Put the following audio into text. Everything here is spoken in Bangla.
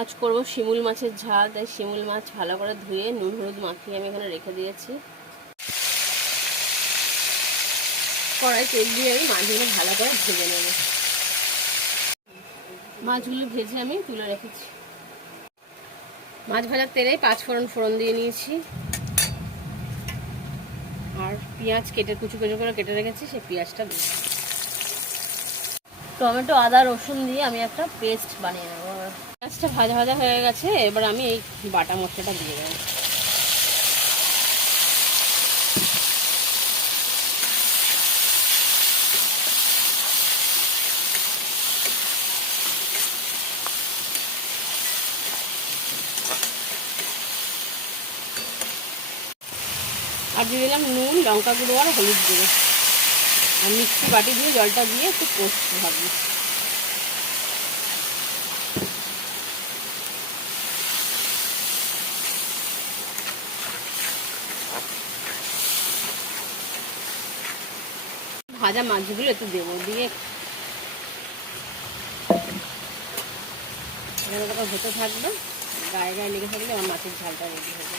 আজ করব শিমুল মাছের ঝাল। তাই শিমুল মাছ ভালো করে ধুয়ে নুন হলুদ মাখিয়ে আমি এখানে রেখে দিয়েছি। কড়াই তেল দিয়ে আমি মাছগুলো ভালো করে ভেজে নেব। মাছগুলো ভেজে আমি তুলে রেখেছি। মাছ ভাজার তেলে 5 ফোড়ন দিয়ে নিয়েছি, আর পেঁয়াজ কুচি কুচি করে কেটে রেখেছি, সেই পেঁয়াজটা দিই। টমেটো আদা রসুন দিয়ে আমি একটা পেস্ট বানিয়ে নেব। পেঁয়াজটা ভাজা ভাজা হয়ে গেছে, এবার আমি এই বাটা মশলাটা দিয়ে দেবো। আর দিয়ে দিলাম নুন, লঙ্কা গুঁড়ো আর হলুদ গুঁড়ো, আর মিক্সি বাটি দিয়ে জলটা দিয়ে একটু কষতে হবে। ভাজা মাছগুলো একটু দেবো, দিয়ে হতে থাকবে। গায়ে গায়ে লেগে থাকলে আমার মাছের ঝালটা রেডি হবে।